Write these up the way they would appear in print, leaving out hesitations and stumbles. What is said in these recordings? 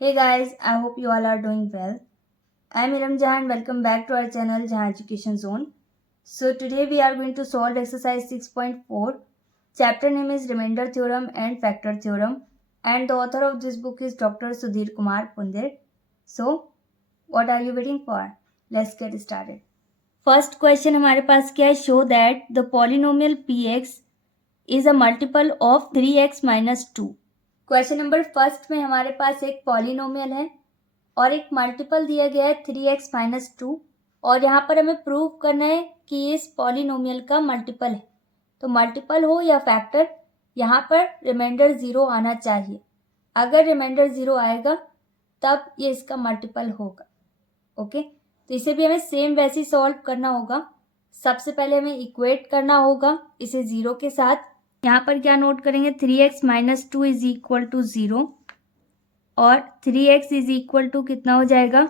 Hey guys, I hope you all are doing well. I am Iram Jahan. Welcome back to our channel Jahan Education Zone. So today we are going to solve exercise 6.4. Chapter name is Remainder Theorem and Factor Theorem, and the author of this book is Dr. Sudhir Kumar Pundir. So what are you waiting for? Let's get started. First question हमारे पास क्या है? Show that the polynomial px is a multiple of 3x minus 2. Question number first में हमारे पास एक polynomial है और एक मल्टीपल दिया गया है 3x-2 और यहाँ पर हमें प्रूव करना है कि इस पॉलिनोमियल का मल्टीपल है। तो मल्टीपल हो या फैक्टर, यहाँ पर रिमाइंडर 0 आना चाहिए। अगर रिमाइंडर 0 आएगा तब ये इसका मल्टीपल होगा। ओके, तो इसे भी हमें सेम वैसे ही सॉल्व करना होगा। सबसे पहले हमें इक्वेट करना होगा इसे 0 के साथ। यहाँ पर क्या नोट करेंगे? 3x-2 इज इक्वल टू 0 और 3x इज इक्वल टू कितना हो जाएगा?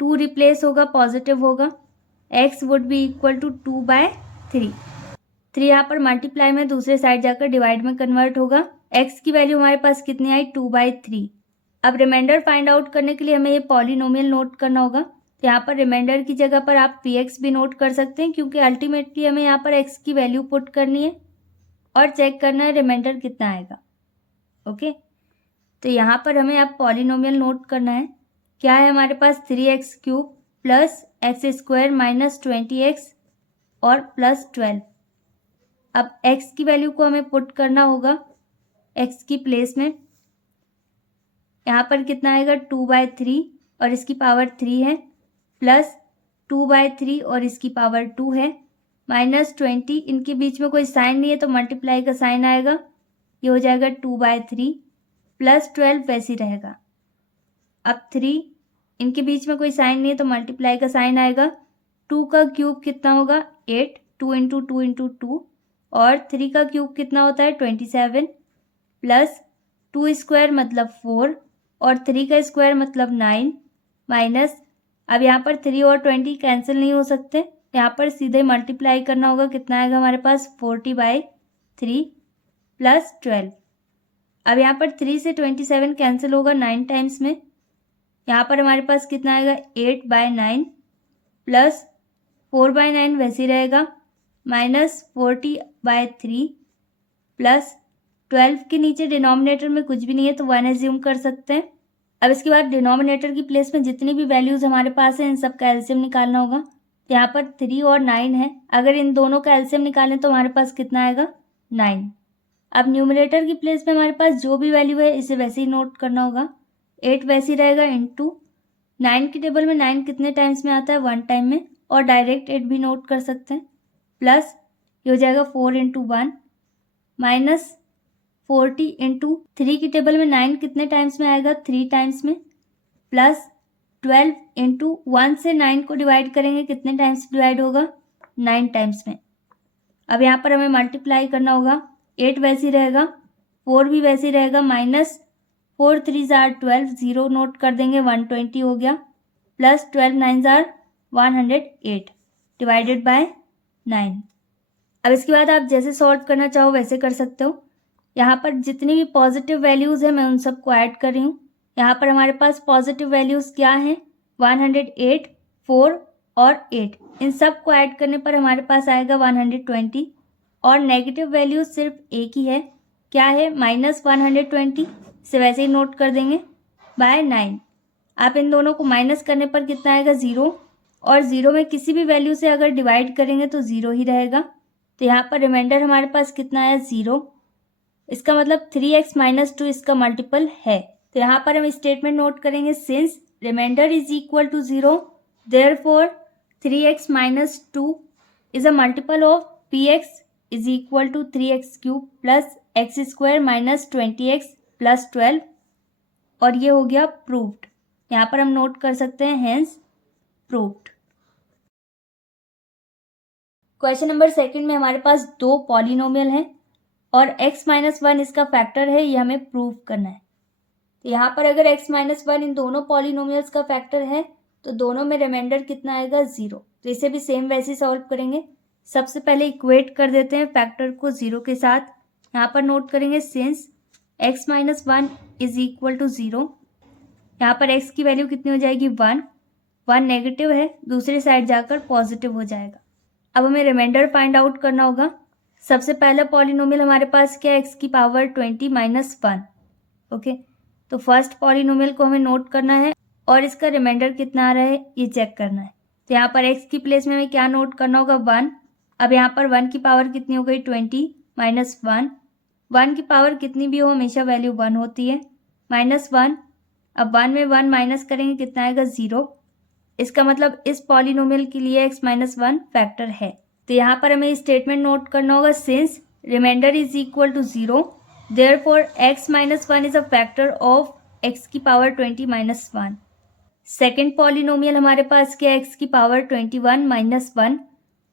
2 रिप्लेस होगा, पॉजिटिव होगा। x would be equal to 2/3। 3 यहाँ पर मल्टीप्लाई में दूसरे साइड जाकर डिवाइड में कन्वर्ट होगा। x की वैल्यू हमारे पास कितनी आई? 2/3। अब रिमाइंडर फाइंड आउट करने के लिए हमें ये पॉलिनोमियल नोट करना होगा। तो यहाँ पर रिमाइंडर की जगह पर आप px भी नोट कर सकते हैं, क्योंकि अल्टीमेटली हमें यहाँ पर x की वैल्यू पुट करनी है और चेक करना है रिमाइंडर कितना आएगा। ओके, तो यहाँ पर हमें अब पॉलिनोमियल नोट करना है। क्या है हमारे पास? 3x³ plus x² minus 20x और प्लस 12। अब x की वैल्यू को हमें पुट करना होगा x की प्लेस में। यहाँ पर कितना आएगा? 2/3 और इसकी पावर 3 है, प्लस 2/3 और इसकी पावर 2 है, माइनस 20। इनके बीच में कोई साइन नहीं है तो मल्टीप्लाई का साइन आएगा। ये हो जाएगा 2/3 प्लस 12 वैसे ही रहेगा। अब 3, इनके बीच में कोई साइन नहीं है तो मल्टीप्लाई का साइन आएगा। 2 का क्यूब कितना होगा? 8, 2 इंटू 2 इंटू 2, और 3 का क्यूब कितना होता है? 27, प्लस 2 स्क्वायर मतलब 4 और 3 का स्क्वायर मतलब 9, माइनस, अब यहाँ पर 3 और 20 कैंसिल नहीं हो सकते, यहाँ पर सीधे मल्टीप्लाई करना होगा। कितना आएगा हमारे पास? 40/3 प्लस 12। अब यहाँ पर 3 से 27 कैंसिल होगा 9 टाइम्स में। यहाँ पर हमारे पास कितना आएगा? 8/9 प्लस 4/9 वैसे ही रहेगा, माइनस 40/3 प्लस 12 के नीचे डिनोमिनेटर में कुछ भी नहीं है तो 1 एज्यूम कर सकते हैं। अब इसके बाद डिनोमिनेटर की प्लेस में जितनी भी वैल्यूज़ हमारे पास हैं इन सब का एलसीएम निकालना होगा। तो यहाँ पर 3 और 9 है, अगर इन दोनों का एलसीएम निकालें तो हमारे पास कितना आएगा? 9। अब न्यूमरेटर की प्लेस में हमारे पास जो भी वैल्यू है इसे वैसे ही नोट करना होगा। 8 वैसे ही रहेगा, इंटू 9 की टेबल में 9 कितने टाइम्स में आता है? 1 टाइम में, और डायरेक्ट 8 भी नोट कर सकते हैं। प्लस ये हो जाएगा 4 इंटू 1, माइनस 40 इंटू 3 की टेबल में 9 कितने टाइम्स में आएगा? 3 टाइम्स में, प्लस 12 इंटू 1 से 9 को डिवाइड करेंगे, कितने टाइम्स डिवाइड होगा? 9 टाइम्स में। अब यहाँ पर हमें मल्टीप्लाई करना होगा। 8 वैसे ही रहेगा, 4 भी वैसे ही रहेगा, माइनस 4 3 जार 12, 0 नोट कर देंगे, 120 हो गया, प्लस 12 9 जार 108 डिवाइडेड बाय 9। अब इसके बाद आप जैसे सॉल्व करना चाहो वैसे कर सकते हो। यहाँ पर जितनी भी पॉजिटिव वैल्यूज़ है मैं उन सबको ऐड कर रही हूँ। यहाँ पर हमारे पास पॉजिटिव वैल्यूज़ क्या हैं? 108, 4 और 8। इन सब को ऐड करने पर हमारे पास आएगा 120, और नेगेटिव वैल्यूज सिर्फ एक ही है, क्या है? माइनस 120, इसे वैसे ही नोट कर देंगे, बाय 9। आप इन दोनों को माइनस करने पर कितना आएगा? 0, और 0 में किसी भी वैल्यू से अगर डिवाइड करेंगे तो 0 ही रहेगा। तो यहाँ पर रिमाइंडर हमारे पास कितना आया? 0। इसका मतलब 3x-2 इसका मल्टीपल है। तो यहाँ पर हम स्टेटमेंट नोट करेंगे, since remainder is equal to 0 therefore 3x-2 is a multiple of px is equal to 3x³ plus x² minus 20x plus 12, और ये हो गया प्रूव्ड। यहाँ पर हम नोट कर सकते हैं hence proved. Question number second में हमारे पास दो पॉलिनोमियल हैं और x-1 इसका फैक्टर है, ये हमें प्रूव करना है। तो यहाँ पर अगर x-1 इन दोनों पॉलिनोमियल्स का फैक्टर है तो दोनों में रिमाइंडर कितना आएगा? 0। तो इसे भी सेम वैसे सॉल्व करेंगे। सबसे पहले इक्वेट कर देते हैं फैक्टर को 0 के साथ। यहाँ पर नोट करेंगे since x-1 is equal to 0, यहाँ पर x की वैल्यू कितनी हो जाएगी 1, 1 नेगेटिव है, दूसरी साइड जाकर पॉजिटिव हो जाएगा। अब हमें रिमाइंडर फाइंड आउट करना होगा। सबसे पहला पॉलिनोमियल हमारे पास क्या है, x की पावर 20 माइनस 1। ओके, तो फर्स्ट पॉलिनोमियल को हमें नोट करना है और इसका रिमाइंडर कितना आ रहा है ये चेक करना है। तो यहाँ पर x की प्लेस में हमें क्या नोट करना होगा 1। अब यहाँ पर 1 की पावर कितनी हो गई 20 माइनस 1। 1 की पावर कितनी भी हो हमेशा वैल्यू 1 होती है, -1। अब 1 में 1 माइनस करेंगे कितना आएगा 0। इसका मतलब इस पॉलिनोमियल के लिए x माइनस 1 फैक्टर है। तो यहाँ पर हमें स्टेटमेंट नोट करना होगा, since remainder is equal to 0 therefore x minus 1 is a factor of x की पावर 20 माइनस 1। सेकेंड पॉलिनोमियल हमारे पास क्या है, x की पावर 21 माइनस 1।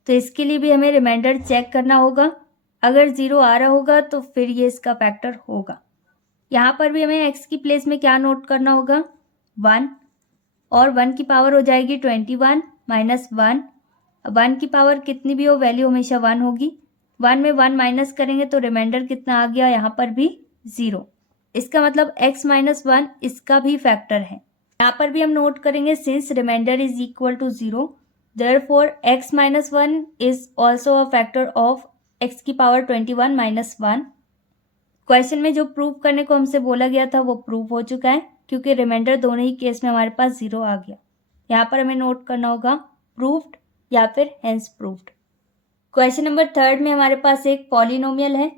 तो इसके लिए भी हमें रिमाइंडर चेक करना होगा, अगर 0 आ रहा होगा तो फिर ये इसका फैक्टर होगा। यहाँ पर भी हमें x की प्लेस में क्या नोट करना होगा 1, और 1 की पावर हो जाएगी 21 माइनस 1। 1 की पावर कितनी भी हो वैल्यू हमेशा 1 होगी। 1 में 1 माइनस करेंगे तो रिमाइंडर कितना आ गया, यहाँ पर भी 0। इसका मतलब x माइनस 1 इसका भी फैक्टर है। यहाँ पर भी हम नोट करेंगे, since remainder is equal to 0 therefore x minus 1 is also a factor of x की पावर 21 माइनस 1। क्वेश्चन में जो प्रूव करने को हमसे बोला गया था वो प्रूव हो चुका है, क्योंकि रिमाइंडर दोनों ही केस में हमारे पास 0 आ गया। यहाँ पर हमें नोट करना होगा प्रूव्ड या फिर हेंस प्रूव्ड। क्वेश्चन नंबर 3 में हमारे पास एक पॉलिनोमियल है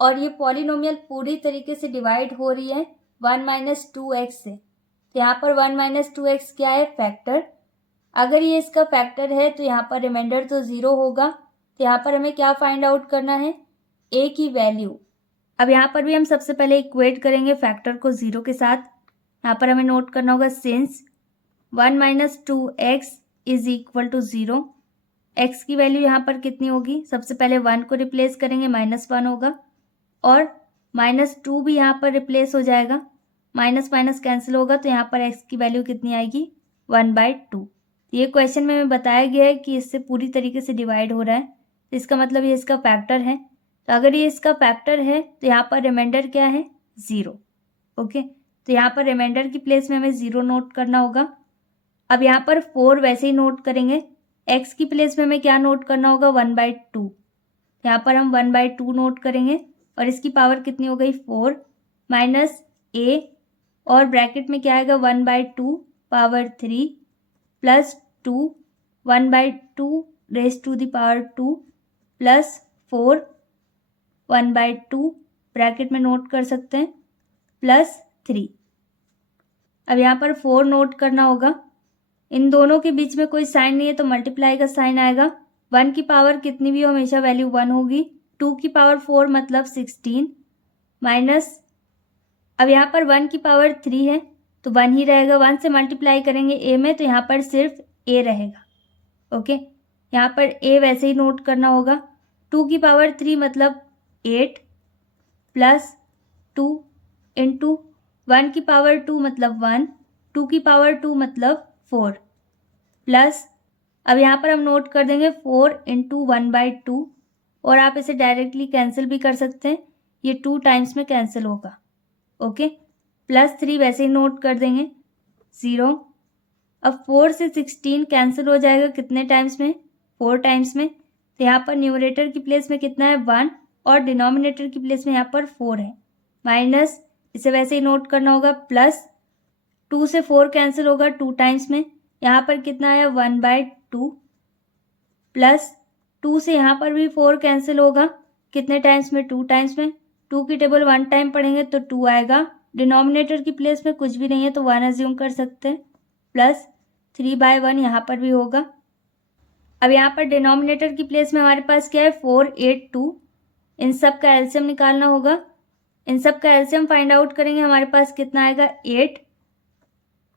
और ये पॉलिनोमियल पूरी तरीके से डिवाइड हो रही है 1 माइनस 2x से। तो यहाँ पर 1 माइनस 2x क्या है, फैक्टर। अगर ये इसका फैक्टर है तो यहाँ पर रिमाइंडर तो 0 होगा। तो यहाँ पर हमें क्या फाइंड आउट करना है, a की वैल्यू। अब यहाँ पर भी हम सबसे पहले इक्वेट करेंगे फैक्टर को 0 के साथ। यहाँ पर हमें नोट करना होगा, since 1 minus 2x is equal to 0। x की वैल्यू यहाँ पर कितनी होगी, सबसे पहले 1 को रिप्लेस करेंगे -1 होगा, और -2 भी यहाँ पर रिप्लेस हो जाएगा, माइनस माइनस कैंसिल होगा, तो यहाँ पर x की वैल्यू कितनी आएगी 1/2। ये क्वेश्चन में हमें बताया गया है कि इससे पूरी तरीके से डिवाइड हो रहा है, तो इसका मतलब ये इसका फैक्टर है। तो अगर ये इसका फैक्टर है तो यहाँ पर रिमाइंडर क्या है 0। ओके, तो यहाँ पर रिमाइंडर की प्लेस में हमें 0 नोट करना होगा। अब यहाँ पर 4 वैसे ही नोट करेंगे, x की प्लेस में हमें क्या नोट करना होगा 1/2। यहाँ पर हम 1/2 नोट करेंगे और इसकी पावर कितनी हो गई 4 माइनस a, और ब्रैकेट में क्या आएगा 1/2 power 3 plus 2 1/2 raise to the power 2 plus 4 1/2 bracket में नोट कर सकते हैं प्लस 3। अब यहाँ पर 4 नोट करना होगा, इन दोनों के बीच में कोई साइन नहीं है तो मल्टीप्लाई का साइन आएगा। 1 की पावर कितनी भी हो हमेशा वैल्यू 1 होगी। 2 की पावर 4 मतलब 16 माइनस, अब यहाँ पर 1 की पावर 3 है तो 1 ही रहेगा। 1 से मल्टीप्लाई करेंगे a में तो यहाँ पर सिर्फ a रहेगा। ओके, यहाँ पर a वैसे ही नोट करना होगा। 2 की पावर 3 मतलब 8 प्लस 2 इंटू 1 की पावर 2 मतलब 1, 2 की पावर 2 मतलब 4 प्लस, अब यहाँ पर हम नोट कर देंगे 4 इंटू 1/2, और आप इसे डायरेक्टली कैंसिल भी कर सकते हैं, ये 2 टाइम्स में कैंसिल होगा। ओके, प्लस 3 वैसे ही नोट कर देंगे 0। अब 4 से 16 कैंसिल हो जाएगा कितने टाइम्स में, 4 टाइम्स में। तो यहाँ पर न्यूमरेटर की प्लेस में कितना है 1 और डिनोमिनेटर की प्लेस में यहाँ पर 4 है, माइनस, इसे वैसे ही नोट करना होगा प्लस 2 से 4 कैंसिल होगा 2 टाइम्स में, यहाँ पर कितना है 1/2 प्लस 2 से यहाँ पर भी 4 कैंसिल होगा कितने टाइम्स में, 2 टाइम्स में। 2 की टेबल 1 टाइम पढ़ेंगे तो 2 आएगा, डिनोमिनेटर की प्लेस में कुछ भी नहीं है तो 1 अज्यूम कर सकते हैं, प्लस 3/1 यहाँ पर भी होगा। अब यहाँ पर डिनोमिनेटर की प्लेस में हमारे पास क्या है 4 8 2, इन सब का एलसीएम निकालना होगा। इन सब का एलसीएम फाइंड आउट करेंगे, हमारे पास कितना आएगा 8।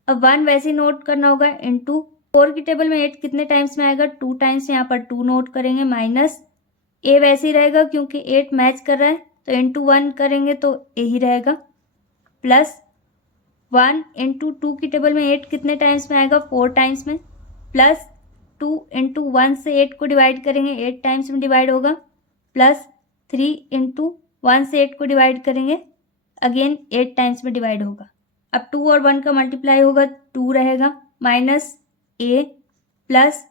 अब 1 वैसे ही नोट करना होगा इंटू 4 की टेबल में 8 कितने टाइम्स में आएगा 2 टाइम्स, यहाँ पर 2 नोट करेंगे, माइनस a वैसे ही रहेगा क्योंकि 8 मैच कर रहा है तो इंटू 1 करेंगे तो a ही रहेगा, प्लस 1 इंटू 2 की टेबल में 8 कितने टाइम्स में आएगा 4 टाइम्स में, प्लस 2 इंटू 1 से 8 को डिवाइड करेंगे 8 टाइम्स में डिवाइड होगा, प्लस 3 इंटू 1 से 8 को डिवाइड करेंगे अगेन 8 टाइम्स में डिवाइड होगा। अब 2 और 1 का मल्टीप्लाई होगा 2 रहेगा, माइनस a प्लस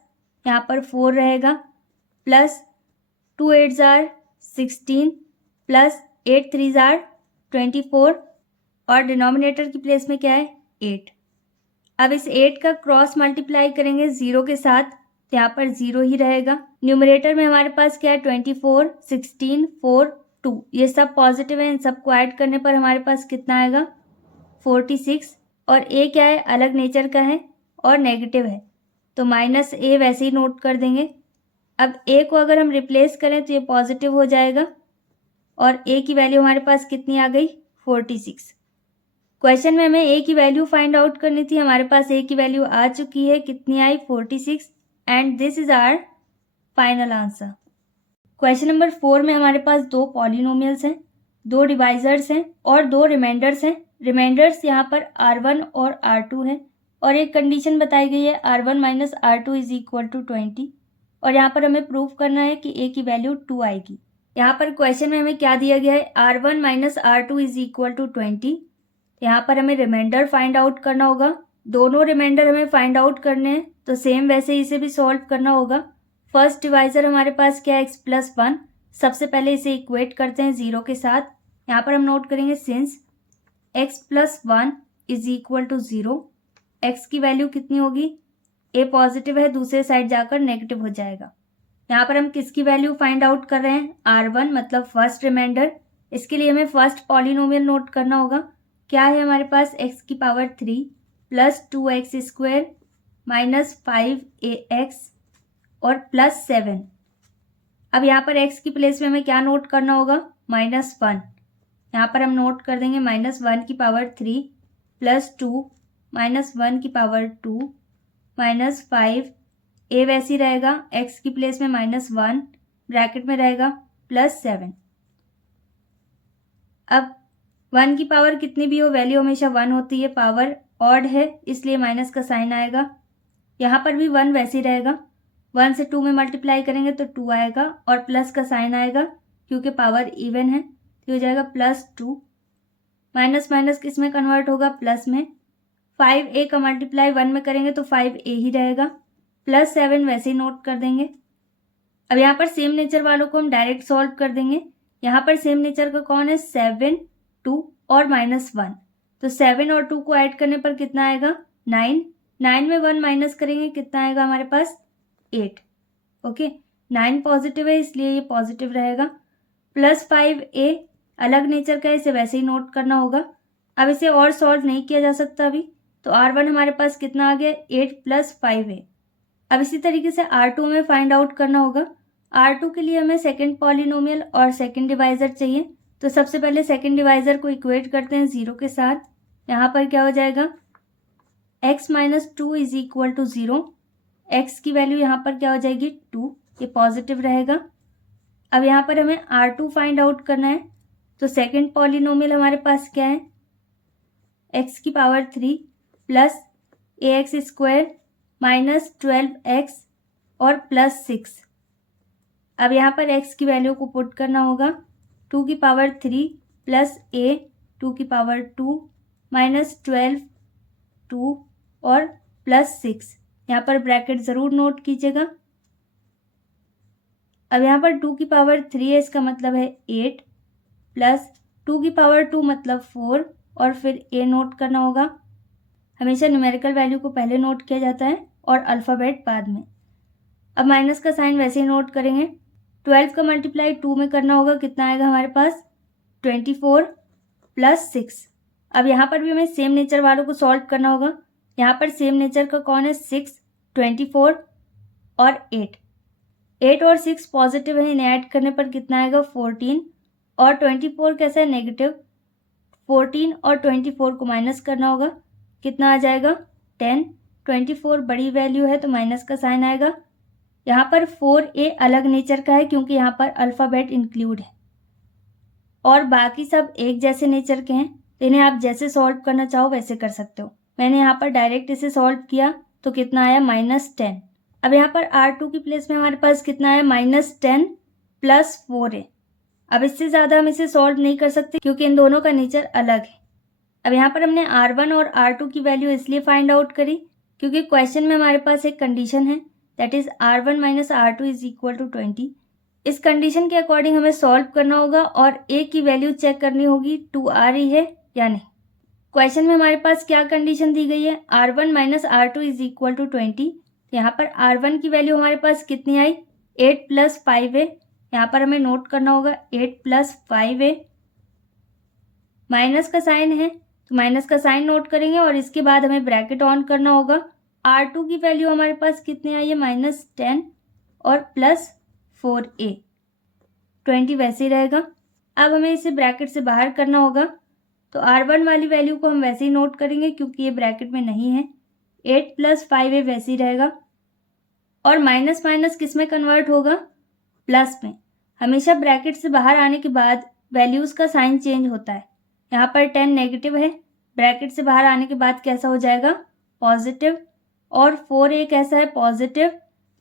यहाँ पर 4 रहेगा, प्लस 2 8 जार 16 प्लस 8 3 जार 24 और डिनोमिनेटर की प्लेस में क्या है 8। अब इस 8 का क्रॉस मल्टीप्लाई करेंगे 0 के साथ, तो यहाँ पर 0 ही रहेगा। न्यूमरेटर में हमारे पास क्या है 24 16 4 2, ये सब पॉजिटिव है, इन सबको ऐड करने पर हमारे पास कितना आएगा 46। और a क्या है अलग नेचर का है और नेगेटिव है, तो माइनस a वैसे ही नोट कर देंगे। अब a को अगर हम रिप्लेस करें तो ये पॉजिटिव हो जाएगा और a की वैल्यू हमारे पास कितनी आ गई 46। क्वेश्चन में हमें a की वैल्यू फाइंड आउट करनी थी, हमारे पास a की वैल्यू आ चुकी है, कितनी आई 46, and this is our final answer. Question number 4 में हमारे पास 2 पॉलिनोमियल्स हैं, 2 डिवाइजर्स हैं और 2 रिमाइंडर्स हैं। रिमाइंडर्स यहाँ पर r1 और r2 हैं और एक कंडीशन बताई गई है r1 minus r2 is equal to 20, और यहाँ पर हमें प्रूव करना है कि a की वैल्यू 2 आएगी। यहाँ पर क्वेश्चन में हमें क्या दिया गया है r1 minus r2 is equal to 20। यहाँ पर हमें रिमाइंडर फाइंड आउट करना होगा, दोनों रिमाइंडर हमें फाइंड आउट करने हैं, तो सेम वैसे इसे भी सॉल्व करना होगा। फर्स्ट डिवाइजर हमारे पास क्या है x प्लस 1, सबसे पहले इसे इक्वेट करते हैं 0 के साथ। यहाँ पर हम नोट करेंगे since x plus 1 is equal to 0, x की वैल्यू कितनी होगी a पॉजिटिव है, दूसरे साइड जाकर नेगेटिव हो जाएगा। यहाँ पर हम किसकी वैल्यू फाइंड आउट कर रहे हैं r1 मतलब फर्स्ट रिमाइंडर, इसके लिए हमें फर्स्ट पॉलिनोमियल नोट करना होगा। क्या है हमारे पास x की power 3 plus 2x square minus 5ax और प्लस 7। अब यहाँ पर x की प्लेस में हमें क्या नोट करना होगा -1, यहाँ पर हम नोट कर देंगे -1 की पावर 3 प्लस 2 -1 की पावर 2 माइनस 5, a वैसी रहेगा, x की प्लेस में -1 ब्रैकेट में रहेगा प्लस 7। अब 1 की पावर कितनी भी हो वैल्यू हमेशा 1 होती है, पावर ऑड है इसलिए माइनस का साइन आएगा। यहाँ पर भी 1 वैसे ही रहेगा, 1 से 2 में मल्टीप्लाई करेंगे तो 2 आएगा और प्लस का साइन आएगा क्योंकि पावर इवन है, तो हो जाएगा +2। माइनस माइनस किस में कन्वर्ट होगा प्लस में, 5a का मल्टीप्लाई 1 में करेंगे तो 5a ही रहेगा, प्लस 7 वैसे ही नोट कर देंगे। अब यहाँ पर सेम नेचर वालों को हम डायरेक्ट सॉल्व कर देंगे। यहाँ पर सेम नेचर का कौन है 7 2 और -1, तो 7 और 2 को ऐड करने पर कितना आएगा 9, 9 में 1 माइनस करेंगे कितना आएगा हमारे पास 8। ओके, 9 पॉजिटिव है इसलिए ये पॉजिटिव रहेगा, प्लस 5a अलग नेचर का है, इसे वैसे ही नोट करना होगा। अब इसे और सॉल्व नहीं किया जा सकता अभी, तो r1 हमारे पास कितना आ गया 8 प्लस 5a। अब इसी तरीके से r2 में फाइंड आउट करना होगा। r2 के लिए हमें सेकंड पॉलिनोमियल और सेकंड डिवाइजर चाहिए, तो सबसे पहले सेकंड डिवाइजर को इक्वेट करते हैं 0 के साथ। यहाँ पर क्या हो जाएगा x minus 2 is equal to 0, x की वैल्यू यहाँ पर क्या हो जाएगी 2, ये पॉजिटिव रहेगा। अब यहाँ पर हमें r2 फाइंड आउट करना है, तो सेकंड पॉलिनोमियल हमारे पास क्या है x की power 3 plus ax square minus 12x और प्लस 6। अब यहाँ पर x की वैल्यू को पुट करना होगा, 2 की पावर 3 प्लस a 2 की पावर 2 माइनस 12 2 और प्लस 6, यहाँ पर ब्रैकेट ज़रूर नोट कीजिएगा। अब यहाँ पर 2 की पावर 3 है, इसका मतलब है 8 प्लस 2 की पावर 2 मतलब 4 और फिर a नोट करना होगा। हमेशा न्यूमेरिकल वैल्यू को पहले नोट किया जाता है और अल्फ़ाबेट बाद में। अब माइनस का साइन वैसे ही नोट करेंगे, 12 का मल्टीप्लाई 2 में करना होगा, कितना आएगा हमारे पास 24 प्लस 6। अब यहाँ पर भी हमें सेम नेचर वालों को सॉल्व करना होगा। यहाँ पर सेम नेचर का कौन है 6 24 और 8 और 6 पॉजिटिव है, इन्हें ऐड करने पर कितना आएगा 14 और 24 कैसा है नेगेटिव, 14 और 24 को माइनस करना होगा, कितना आ जाएगा 10। 24 बड़ी वैल्यू है तो माइनस का साइन आएगा। यहाँ पर 4a अलग नेचर का है क्योंकि यहाँ पर अल्फ़ाबेट इंक्लूड है और बाकी सब एक जैसे नेचर के हैं, तो इन्हें आप जैसे सॉल्व करना चाहो वैसे कर सकते हो। मैंने यहाँ पर डायरेक्ट इसे सॉल्व किया तो कितना आया -10। अब यहाँ पर r2 की प्लेस में हमारे पास कितना आया -10 प्लस 4 है। अब इससे ज़्यादा हम इसे सॉल्व नहीं कर सकते क्योंकि इन दोनों का नेचर अलग है। अब यहाँ पर हमने R1 और R2 की वैल्यू इसलिए फाइंड आउट करी क्योंकि क्वेश्चन में हमारे पास एक कंडीशन है, that is R1 minus R2 is equal to 20। इस कंडीशन के अकॉर्डिंग हमें सॉल्व करना होगा और A की वैल्यू चेक करनी होगी 2 आ रही है या नहीं। क्वेश्चन में हमारे पास क्या कंडीशन दी गई है, R1 minus R2 is equal to 20। यहाँ पर R1 की वैल्यू हमारे पास कितनी आई, 8 प्लस 5 है। यहाँ पर हमें नोट करना होगा 8 प्लस 5 है, माइनस का साइन है तो माइनस का साइन नोट करेंगे और इसके बाद हमें ब्रैकेट ऑन करना होगा। R2 की वैल्यू हमारे पास कितनी आई है, -10 और प्लस 4A, 20 वैसे ही रहेगा। अब हमें इसे ब्रैकेट से बाहर करना होगा तो R1 वाली वैल्यू को हम वैसे ही नोट करेंगे क्योंकि ये ब्रैकेट में नहीं है। 8 प्लस 5A वैसे ही रहेगा और माइनस माइनस किस में कन्वर्ट होगा, प्लस में। हमेशा ब्रैकेट से बाहर आने के बाद वैल्यूज़ का साइन चेंज होता है। यहाँ पर 10 नेगेटिव है, ब्रैकेट से बाहर आने के बाद कैसा हो जाएगा, पॉजिटिव, और 4A कैसा है, पॉजिटिव,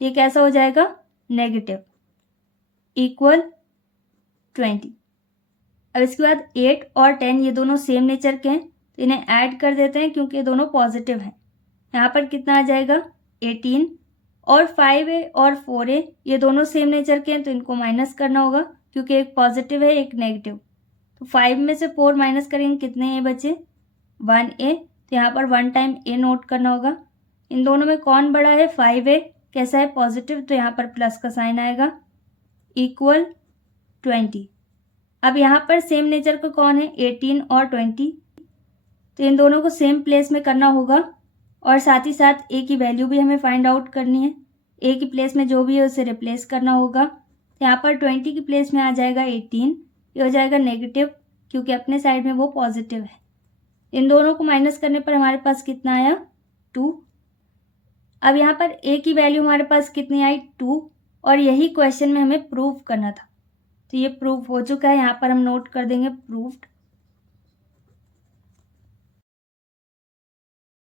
ये कैसा हो जाएगा, नेगेटिव, इक्वल 20। अब इसके बाद 8 और 10 ये दोनों सेम नेचर के हैं तो इन्हें ऐड कर देते हैं क्योंकि ये दोनों पॉजिटिव हैं। यहाँ पर कितना आ जाएगा, 18, और 5A और 4A ये दोनों सेम नेचर के हैं तो इनको माइनस करना होगा क्योंकि एक पॉजिटिव है एक नेगेटिव। तो 5 में से 4 माइनस करेंगे, कितने A बचे, 1A, तो यहाँ पर 1 टाइम A नोट करना होगा। इन दोनों में कौन बड़ा है, 5A, कैसा है, पॉजिटिव, तो यहाँ पर प्लस का साइन आएगा, इक्वल 20। अब यहाँ पर सेम नेचर का कौन है, 18 और 20, तो इन दोनों को सेम प्लेस में करना होगा और साथ ही साथ A की वैल्यू भी हमें फाइंड आउट करनी है। A की प्लेस में जो भी है उसे रिप्लेस करना होगा। तो यहाँ पर 20 की प्लेस में आ जाएगा 18, ये हो जाएगा नेगेटिव क्योंकि अपने साइड में वो पॉजिटिव है। इन दोनों को माइनस करने पर हमारे पास कितना आया, 2। अब यहाँ पर A की वैल्यू हमारे पास कितनी आई, 2, और यही क्वेश्चन में हमें प्रूव करना था तो ये प्रूव हो चुका है। यहाँ पर हम नोट कर देंगे प्रूव्ड।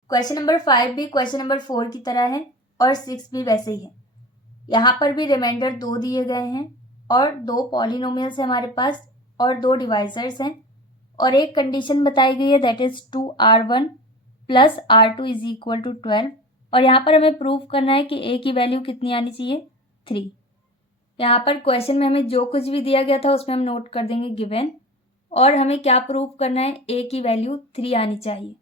क्वेश्चन नंबर 5 भी क्वेश्चन नंबर 4 की तरह है और 6 भी वैसे ही है। यहाँ पर भी रिमाइंडर 2 दिए गए हैं और 2 पॉलिनोमियल्स हैं हमारे पास और 2 डिवाइजर्स हैं और एक कंडीशन बताई गई है, that is 2R1 plus R2 is equal to 12। और यहाँ पर हमें प्रूव करना है कि A की वैल्यू कितनी आनी चाहिए, 3। यहाँ पर क्वेश्चन में हमें जो कुछ भी दिया गया था उसमें हम नोट कर देंगे गिवन, और हमें क्या प्रूव करना है, A की वैल्यू 3 आनी चाहिए।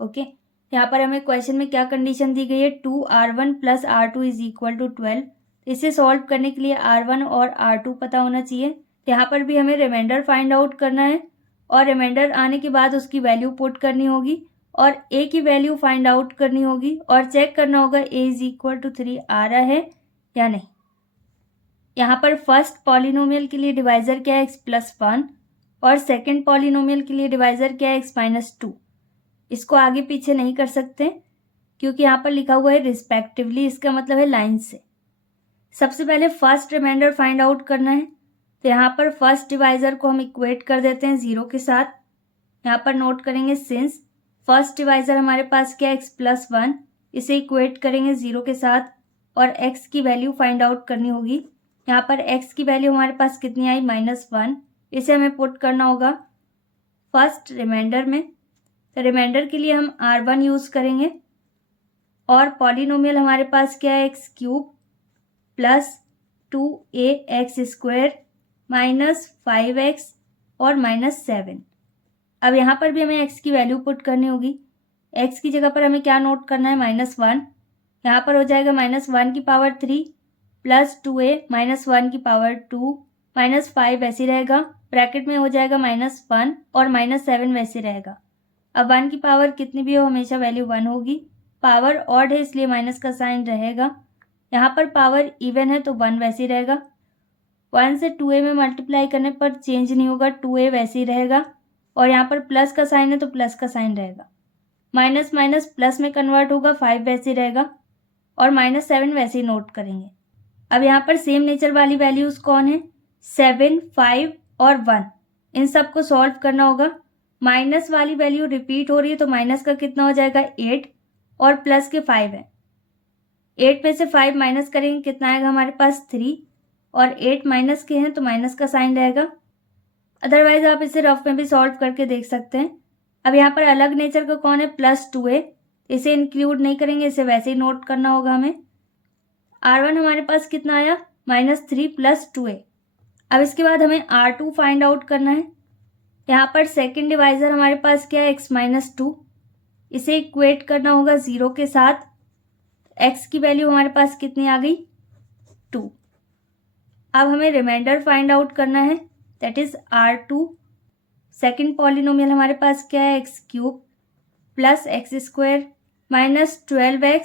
ओके, यहाँ पर हमें क्वेश्चन में क्या कंडीशन दी गई है, 2R1 plus R2 is equal to 12। इसे सॉल्व करने के लिए R1 और R2 पता होना चाहिए। तो यहाँ पर भी हमें रिमाइंडर फाइंड आउट करना है और रिमाइंडर आने के बाद उसकी वैल्यू पुट करनी होगी और A की वैल्यू फाइंड आउट करनी होगी और चेक करना होगा A इज इक्वल टू 3 आ रहा है या नहीं। यहाँ पर फर्स्ट पॉलिनोमियल के लिए डिवाइजर क्या है, x+1, और सेकंड पॉलिनोमियल के लिए डिवाइजर क्या है, x-2। इसको आगे पीछे नहीं कर सकते क्योंकि यहाँ पर लिखा हुआ है रिस्पेक्टिवली, इसका मतलब है लाइन से। सबसे पहले फर्स्ट रिमाइंडर फाइंड आउट करना है तो यहाँ पर फर्स्ट डिवाइजर को हम इक्वेट कर देते हैं 0 के साथ। यहाँ पर नोट करेंगे सिंस फर्स्ट डिवाइजर हमारे पास क्या है, x+1, इसे इक्वेट करेंगे 0 के साथ और x की वैल्यू फाइंड आउट करनी होगी। यहाँ पर x की वैल्यू हमारे पास कितनी आई, -1, इसे हमें पुट करना होगा फर्स्ट रिमाइंडर में। तो रिमाइंडर के लिए हम R1 यूज़ करेंगे और पॉलिनोमियल हमारे पास क्या है, x³ plus 2ax² minus 5x और -7। अब यहाँ पर भी हमें x की वैल्यू पुट करनी होगी। x की जगह पर हमें क्या नोट करना है, -1। यहाँ पर हो जाएगा -1 की पावर 3 प्लस 2a -1 की पावर 2 माइनस 5 वैसे रहेगा, ब्रैकेट में हो जाएगा -1 और -7 वैसे रहेगा। अब 1 की पावर कितनी भी हो हमेशा वैल्यू 1 होगी। पावर ऑड है इसलिए माइनस का साइन रहेगा। यहाँ पर पावर इवन है तो 1 वैसे ही रहेगा। 1 से 2a में मल्टीप्लाई करने पर चेंज नहीं होगा, 2a वैसे ही रहेगा। और यहाँ पर प्लस का साइन है तो प्लस का साइन रहेगा। माइनस माइनस प्लस में कन्वर्ट होगा, 5 वैसे ही रहेगा और -7 वैसे ही नोट करेंगे। अब यहाँ पर सेम नेचर वाली वैल्यूज़ कौन है, 7, 5 और 1, इन सब को सॉल्व करना होगा। माइनस वाली वैल्यू रिपीट हो रही है तो माइनस का कितना हो जाएगा, 8 और प्लस के 5 है। 8 में से 5 माइनस करेंगे कितना आएगा हमारे पास, 3, और 8 माइनस के हैं तो माइनस का साइन रहेगा। अदरवाइज आप इसे रफ में भी सॉल्व करके देख सकते हैं। अब यहाँ पर अलग नेचर का कौन है, +2a, इसे इंक्लूड नहीं करेंगे, इसे वैसे ही नोट करना होगा हमें। R1 हमारे पास कितना आया, -3 + 2a। अब इसके बाद हमें R2 फाइंड आउट करना है। यहाँ पर सेकेंड डिवाइजर हमारे पास क्या है, x-2, इसे इक्वेट करना होगा 0 के साथ। x की वैल्यू हमारे पास कितनी आ गई, 2। अब हमें रिमाइंडर फाइंड आउट करना है, that is R2। Second polynomial हमारे पास क्या है, x³ + x² - 12x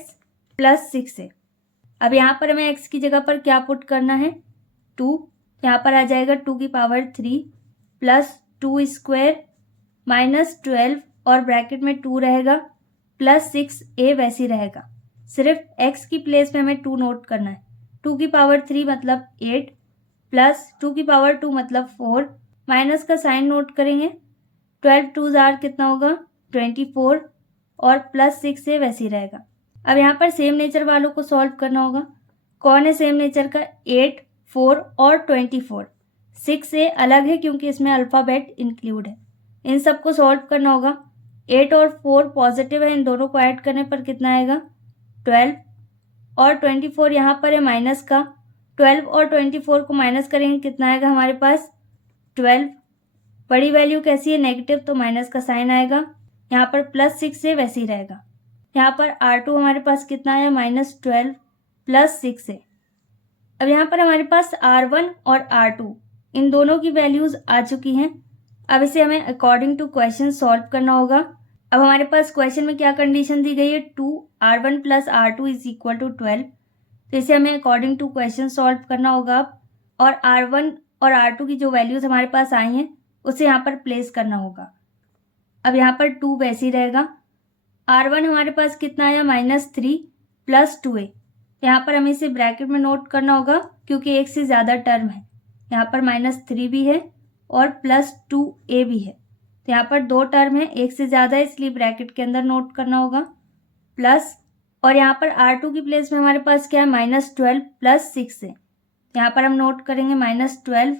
+ 6a। अब यहाँ पर हमें x की जगह पर क्या पुट करना है, 2। यहाँ पर आ जाएगा 2³ + 2² - 12 और ब्रैकेट में 2 रहेगा +6a वैसे ही रहेगा। सिर्फ x की प्लेस में हमें 2 नोट करना है। 2³ मतलब 8 + 2² मतलब 4, माइनस का साइन नोट करेंगे। 12 2 जार कितना होगा, 24 और +6a वैसे ही रहेगा। अब यहाँ पर सेम नेचर वालों को सॉल्व करना होगा। कौन है सेम नेचर का, 8, 4 और 24। 6a अलग है क्योंकि इसमें अल्फ़ाबेट इंक्लूड है। इन सबको सॉल्व करना होगा। 8 और 4 पॉजिटिव है, इन दोनों को ऐड करने पर कितना आएगा, 12 और 24 यहाँ पर है माइनस का। 12 और 24 को माइनस करेंगे, कितना आएगा हमारे पास, 12। बड़ी वैल्यू कैसी है, नेगेटिव, तो माइनस का साइन आएगा। यहाँ पर +6a वैसे ही रहेगा। यहाँ पर R2 हमारे पास कितना आया, -12 + 6a। अब यहाँ पर हमारे पास R1 और R2 इन दोनों की वैल्यूज आ चुकी हैं। अब इसे हमें अकॉर्डिंग टू क्वेश्चन सॉल्व करना होगा। अब हमारे पास क्वेश्चन में क्या कंडीशन दी गई है, 2R1 + R2 = 12। तो इसे हमें अकॉर्डिंग टू क्वेश्चन सॉल्व करना होगा और R1 और R2 की जो वैल्यूज हमारे पास आई हैं उसे यहाँ पर प्लेस करना होगा। अब यहाँ पर 2 वैसे ही रहेगा। R1 हमारे पास कितना आया, -3 + 2a। यहाँ पर हमें इसे ब्रैकेट में नोट करना होगा क्योंकि एक से ज़्यादा टर्म है। यहाँ पर -3 भी है और +2a भी है, तो यहाँ पर 2 टर्म है, एक से ज़्यादा है, इसलिए ब्रैकेट के अंदर नोट करना होगा प्लस। और यहाँ पर R2 की प्लेस में हमारे पास क्या है, -12 + 6a। यहाँ पर हम नोट करेंगे -12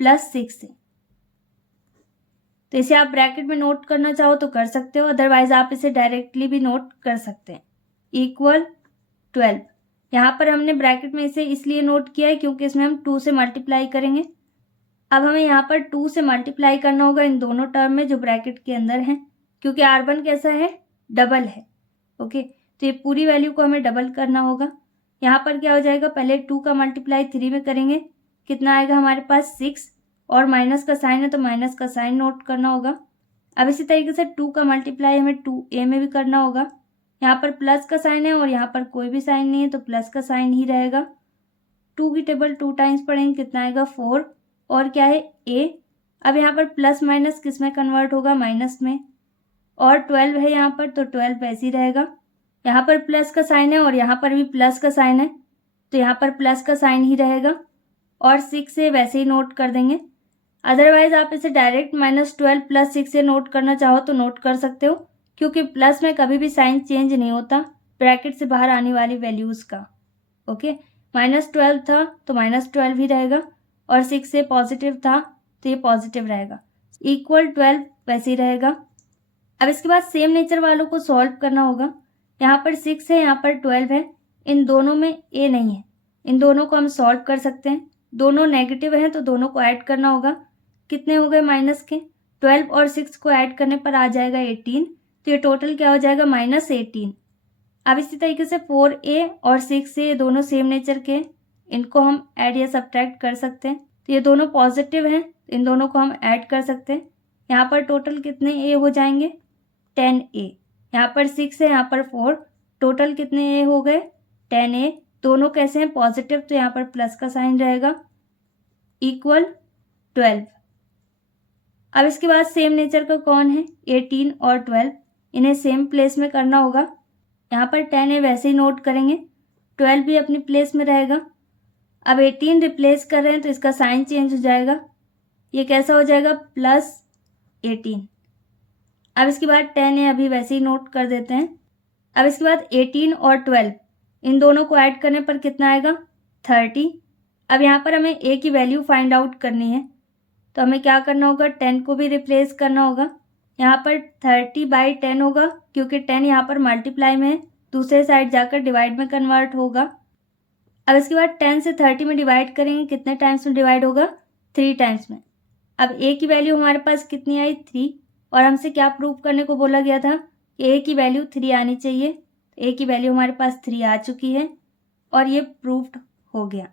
+ 6a। तो इसे आप ब्रैकेट में नोट करना चाहो तो कर सकते हो, अदरवाइज आप इसे डायरेक्टली भी नोट कर सकते हैं, =12। यहाँ पर हमने ब्रैकेट में इसे इसलिए नोट किया है क्योंकि इसमें हम 2 से मल्टीप्लाई करेंगे। अब हमें यहाँ पर 2 से मल्टीप्लाई करना होगा इन दोनों टर्म में जो ब्रैकेट के अंदर हैं, क्योंकि R1 कैसा है, डबल है। ओके, तो ये पूरी वैल्यू को हमें डबल करना होगा। यहाँ पर क्या हो जाएगा, पहले 2 का मल्टीप्लाई 3 में करेंगे, कितना आएगा हमारे पास 6 और माइनस का साइन है तो माइनस का साइन नोट करना होगा। अब इसी तरीके से 2 का मल्टीप्लाई हमें 2a में भी करना होगा। यहाँ पर प्लस का साइन है और यहाँ पर कोई भी साइन नहीं है तो प्लस का साइन ही रहेगा। 2 की टेबल 2 टाइम्स पढ़ेंगे, कितना आएगा 4 और क्या है a। अब यहाँ पर प्लस माइनस किस में कन्वर्ट होगा, माइनस में, और 12 है यहाँ पर तो 12 वैसे ही रहेगा। यहाँ पर प्लस का साइन है और यहाँ पर भी प्लस का साइन है तो यहाँ पर प्लस का साइन ही रहेगा और 6 से वैसे ही नोट कर देंगे। अदरवाइज आप इसे डायरेक्ट -12 + 6 से नोट करना चाहो तो नोट कर सकते हो, क्योंकि प्लस में कभी भी साइन चेंज नहीं होता ब्रैकेट से बाहर आने वाली वैल्यूज़ का। ओके, -12 था तो -12 ही रहेगा और 6 से पॉजिटिव था तो ये पॉजिटिव रहेगा, =12 वैसे ही रहेगा। अब इसके बाद सेम नेचर वालों को सॉल्व करना होगा। यहाँ पर 6 है, यहाँ पर 12 है, इन दोनों में a नहीं है, इन दोनों को हम सॉल्व कर सकते हैं। दोनों नेगेटिव हैं तो दोनों को ऐड करना होगा। कितने हो गए माइनस के, 12 और 6 को ऐड करने पर आ जाएगा 18, तो ये टोटल क्या हो जाएगा, -18। अब इसी तरीके से 4a और 6a दोनों सेम नेचर के, इनको हम ऐड या सब्ट्रैक्ट कर सकते हैं। तो ये दोनों पॉजिटिव हैं, इन दोनों को हम ऐड कर सकते हैं। यहाँ पर टोटल कितने a हो जाएंगे, 10a। यहाँ पर 6 है, यहाँ पर 4, टोटल कितने a हो गए, 10a। दोनों कैसे हैं, पॉजिटिव, तो यहाँ पर प्लस का साइन रहेगा, =12। अब इसके बाद सेम नेचर का कौन है, 18 और 12, इन्हें सेम प्लेस में करना होगा। यहाँ पर 10a वैसे ही नोट करेंगे, 12 भी अपनी प्लेस में रहेगा। अब 18 रिप्लेस कर रहे हैं तो इसका साइन चेंज हो जाएगा, ये कैसा हो जाएगा, +18। अब इसके बाद 10a अभी वैसे ही नोट कर देते हैं। अब इसके बाद 18 और 12 इन दोनों को ऐड करने पर कितना आएगा, 30। अब यहाँ पर हमें a की वैल्यू फाइंड आउट करनी है तो हमें क्या करना होगा, 10 को भी रिप्लेस करना होगा यहाँ पर 30/10 होगा क्योंकि 10 यहाँ पर मल्टीप्लाई में है, दूसरे साइड जाकर डिवाइड में कन्वर्ट होगा। अब इसके बाद 10 से 30 में डिवाइड करेंगे, कितने टाइम्स में डिवाइड होगा? 3 टाइम्स में। अब ए की वैल्यू हमारे पास कितनी आई? 3। और हमसे क्या प्रूव करने को बोला गया था? ए की वैल्यू 3 आनी चाहिए। ए की वैल्यू हमारे पास 3 आ चुकी है और ये प्रूव्ड हो गया।